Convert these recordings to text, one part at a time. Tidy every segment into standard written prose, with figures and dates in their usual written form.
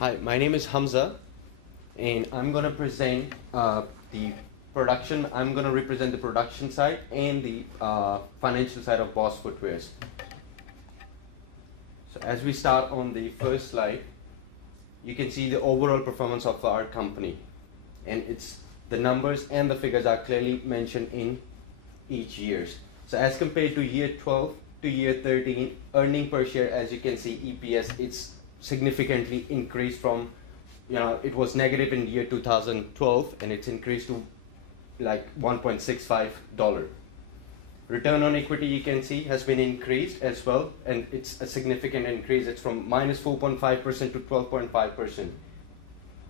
Hi, my name is Hamza, and I'm going to present the production. I'm going to represent the production side and the financial side of Boss Footwears. So as we start on the first slide, you can see the overall performance of our company, and it's the numbers and the figures are clearly mentioned in each years. So as compared to year 12 to year 13, earning per share, as you can see, EPS, it's significantly increased from, it was negative in year 2012 and it's increased to like $1.65. Return on equity, you can see, has been increased as well, and it's a significant increase. It's from minus 4.5% to 12.5%.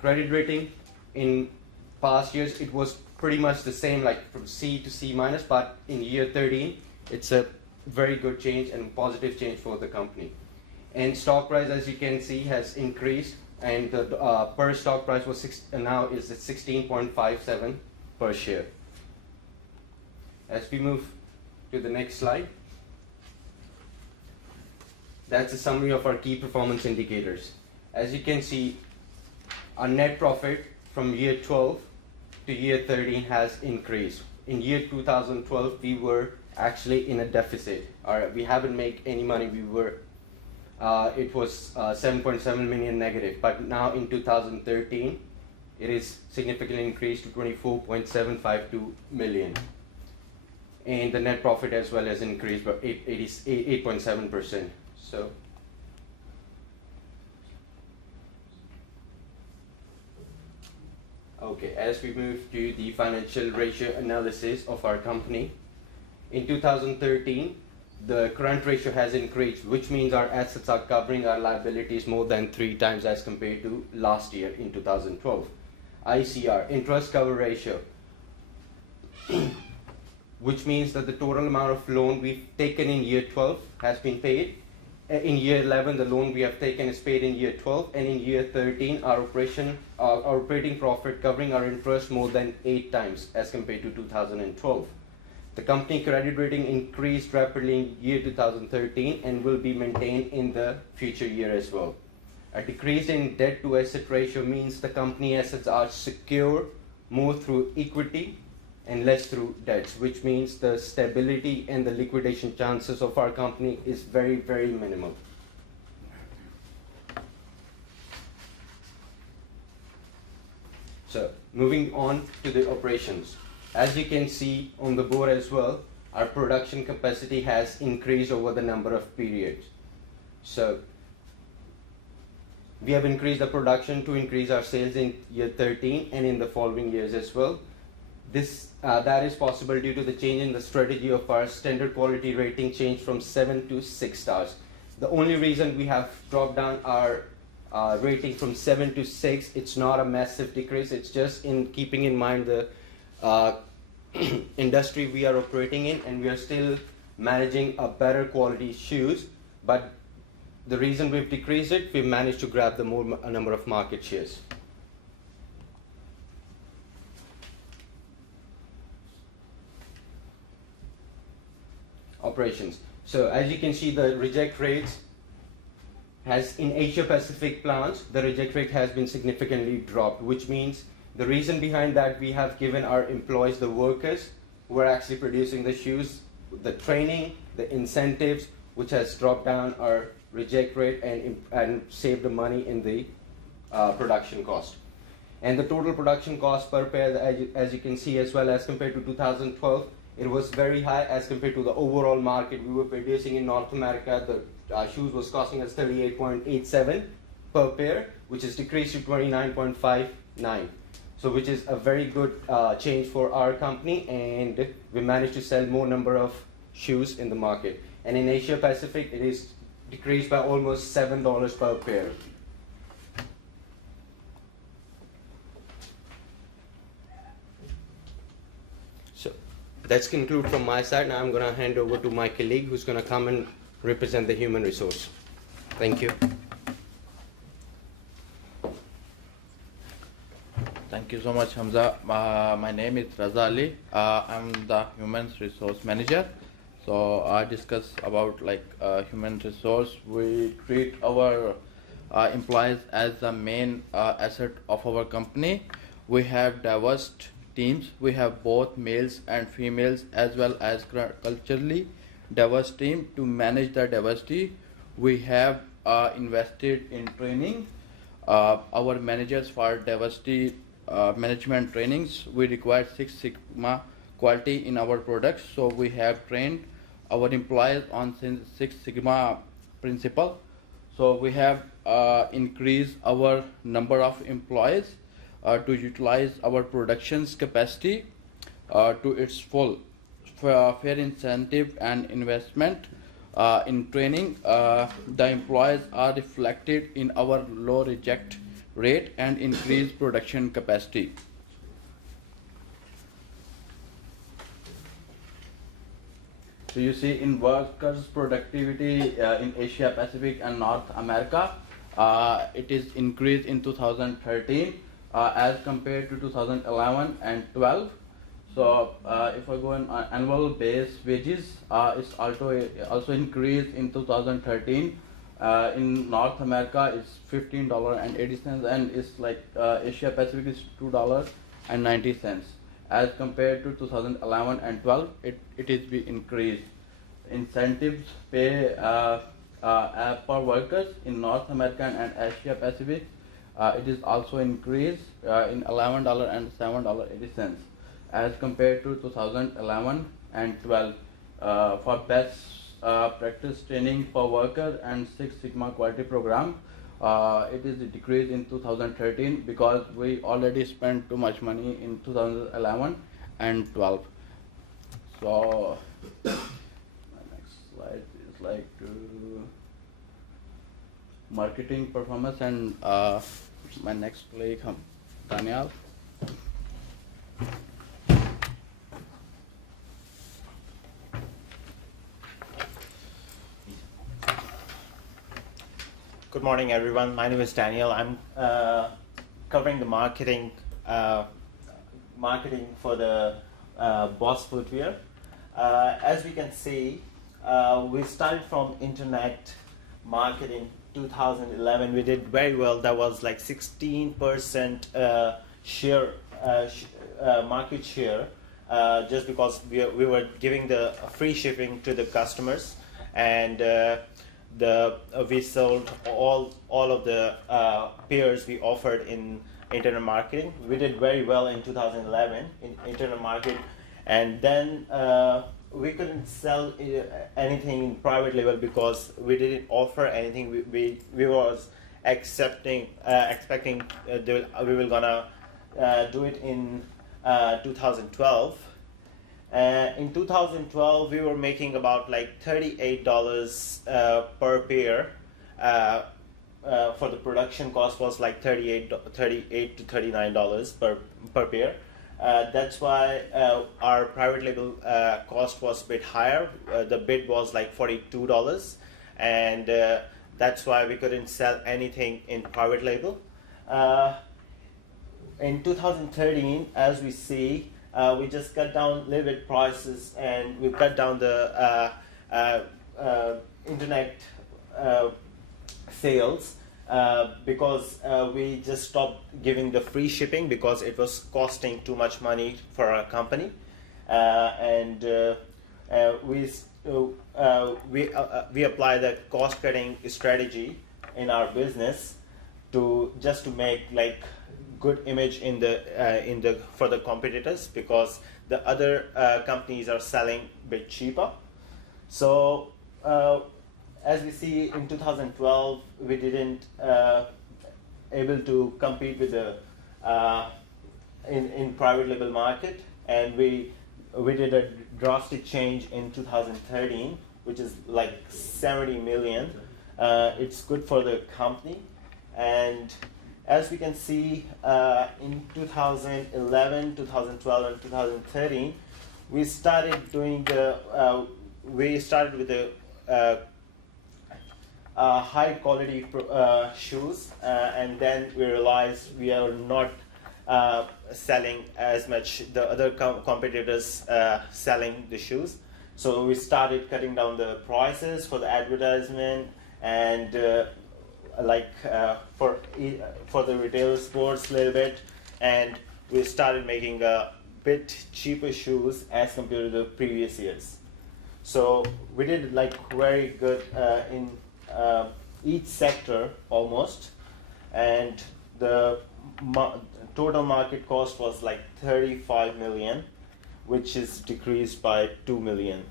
Credit rating, in past years it was pretty much the same, like from C to C minus, but in year 13 it's a very good change and positive change for the company. And stock price, as you can see, has increased, and the per stock price was now is at 16.57 per share. As we move to the next slide, that's a summary of our key performance indicators. As you can see, our net profit from year 12 to year 13 has increased. In year 2012, we were actually in a deficit. We haven't made any money. It was 7.7 million negative, but now in 2013, it is significantly increased to 24.752 million. And the net profit as well has increased by 8.7%. So, okay, as we move to the financial ratio analysis of our company, in 2013, the current ratio has increased, which means our assets are covering our liabilities more than 3 times as compared to last year in 2012. ICR, interest cover ratio, which means that the total amount of loan we've taken in year 12 has been paid. In year 11, the loan we have taken is paid in year 12, and in year 13, our operating profit covering our interest more than 8 times as compared to 2012. The company credit rating increased rapidly in year 2013 and will be maintained in the future year as well. A decrease in debt to asset ratio means the company assets are secure more through equity and less through debts, which means the stability and the liquidation chances of our company is very, very minimal. So moving on to the operations. As you can see on the board as well, our production capacity has increased over the number of periods. So we have increased the production to increase our sales in year 13 and in the following years as well. That is possible due to the change in the strategy of our standard quality rating change from 7 to 6 stars. The only reason we have dropped down our rating from 7 to 6, it's not a massive decrease, it's just in keeping in mind the industry we are operating in, and we are still managing a better quality shoes, but the reason we've decreased it, we've managed to grab the a number of market shares. Operations. So as you can see, the reject rates has in Asia Pacific plants, the reject rate has been significantly dropped, which means the reason behind that, we have given our employees, the workers who are actually producing the shoes, the training, the incentives, which has dropped down our reject rate and saved the money in the production cost. And the total production cost per pair, as you can see as well, as compared to 2012, it was very high as compared to the overall market. We were producing in North America, the shoes was costing us 38.87 per pair, which is decreased to 29.59. So which is a very good change for our company, and we managed to sell more number of shoes in the market. And in Asia Pacific, it is decreased by almost $7 per pair. So that's conclude from my side. Now I'm going to hand over to my colleague who's going to come and represent the human resource. Thank you. Thank you so much, Hamza. My name is Raza Ali. I'm the Human Resource Manager. So I discuss about human resource. We treat our employees as the main asset of our company. We have diverse teams. We have both males and females as well as culturally diverse team to manage the diversity. We have invested in training our managers for diversity management trainings. We require Six Sigma quality in our products, so we have trained our employees on Six Sigma principle. So we have increased our number of employees to utilize our production's capacity to its full. Fair incentive and investment in training, the employees are reflected in our low reject rate and increased production capacity. So you see in workers' productivity in Asia Pacific and North America, it is increased in 2013 as compared to 2011 and 12. So if I go on annual base wages, it's also increased in 2013. In North America, it's $15.80, and it's like Asia Pacific is $2.90. As compared to 2011 and 12, it is be increased. Incentives pay per workers in North America and Asia Pacific, it is also increased in $11 and $7.80 as compared to 2011 and 12. For best practice training for worker and Six Sigma quality program, it is decreased in 2013 because we already spent too much money in 2011 and 12. So my next slide is like marketing performance, and my next colleague Danial. Good morning, everyone. My name is Daniel. I'm covering the marketing for the Boss Footwear. As we can see, we started from internet marketing 2011. We did very well. That was like 16% market share, just because we were giving the free shipping to the customers, and we sold all of the pairs we offered in internet marketing. We did very well in 2011 in internet market, and then we couldn't sell anything in private label because we didn't offer anything. We was expecting we were gonna do it in 2012. In 2012, we were making about like $38 per pair. For the production cost was like $38 to $39 per pair. That's why our private label cost was a bit higher. The bid was like $42, and that's why we couldn't sell anything in private label. In 2013, as we see, we just cut down a little bit prices, and we cut down the internet sales because we just stopped giving the free shipping because it was costing too much money for our company, and we apply the cost cutting strategy in our business to make like good image in the for the competitors, because the other companies are selling a bit cheaper. So as we see in 2012, we didn't able to compete with the in private label market, and we did a drastic change in 2013, which is like 70 million. It's good for the company, and as we can see, in 2011, 2012, and 2013, we started doing we started with the high quality shoes, and then we realized we are not selling as much the other competitors selling the shoes. So we started cutting down the prices for the advertisement, and for the retail sports a little bit, and we started making a bit cheaper shoes as compared to the previous years. So we did like very good in each sector almost, and the total market cost was like 35 million, which is decreased by 2 million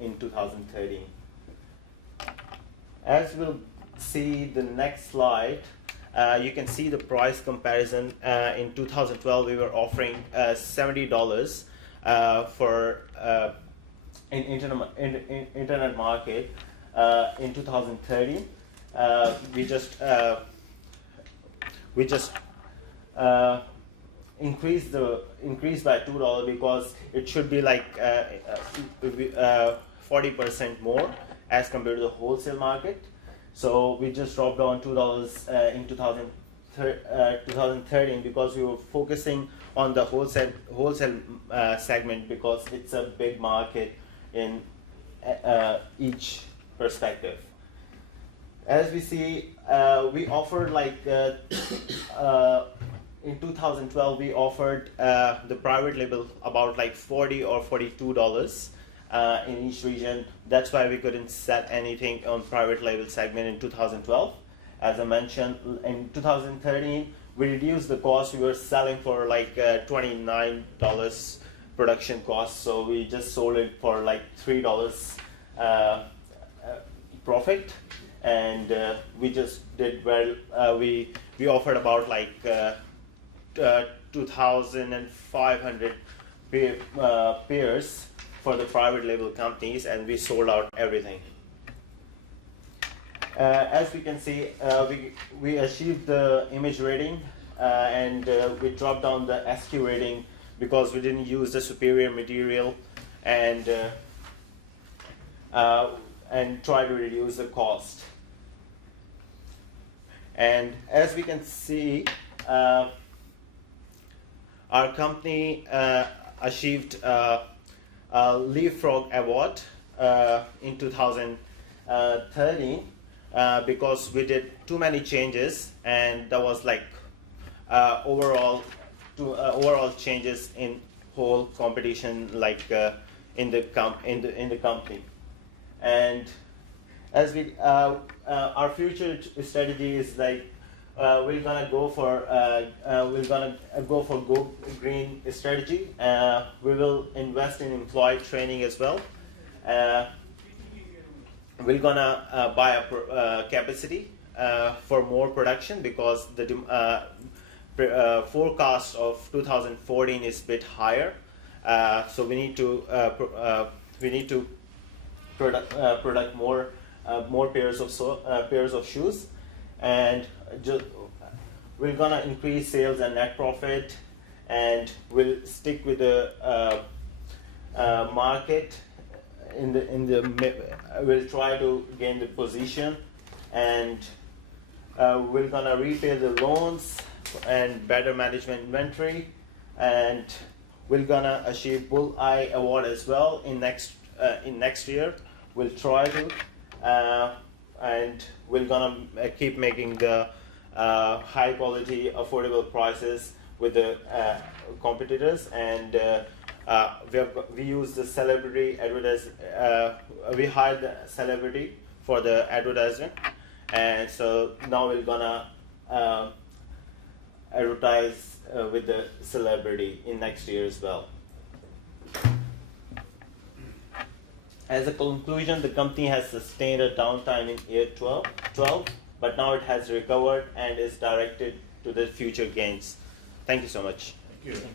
in 2013. As we'll see the next slide, you can see the price comparison. In 2012, we were offering $70 for in internet market. In 2013, we just increased by $2 because it should be like 40% more as compared to the wholesale market. So we just dropped down $2 in 2013 because we were focusing on the wholesale segment because it's a big market in each perspective. As we see, we offered like in 2012 we offered the private label about like $40 or $42 in each region. That's why we couldn't set anything on private label segment in 2012. As I mentioned, in 2013 we reduced the cost. We were selling for like $29 production cost, so we just sold it for like $3 profit, and we just did well. We offered about like 2,500 pairs for the private label companies, and we sold out everything. As we can see, we achieved the image rating, and we dropped down the SQ rating because we didn't use the superior material, and try to reduce the cost. And as we can see, our company achieved a Leapfrog Award in 2013 because we did too many changes, and that was like overall changes in whole competition, like in the company. And as we our future strategy is like we're gonna go for go green strategy. We will invest in employee training as well. We're gonna buy a capacity for more production because the forecast of 2014 is a bit higher. So we need to product more pairs of shoes, and we're gonna increase sales and net profit, and we'll stick with the market. We'll try to gain the position, and we're gonna repay the loans and better management inventory, and we're gonna achieve Bullseye Award as well in next year. We'll try to, and we're gonna keep making the high quality, affordable prices with the competitors, and we use the celebrity advertise. We hired the celebrity for the advertisement, and so now we're gonna advertise with the celebrity in next year as well. As a conclusion, the company has sustained a downtime in year 12, but now it has recovered and is directed to the future gains. Thank you so much. Thank you.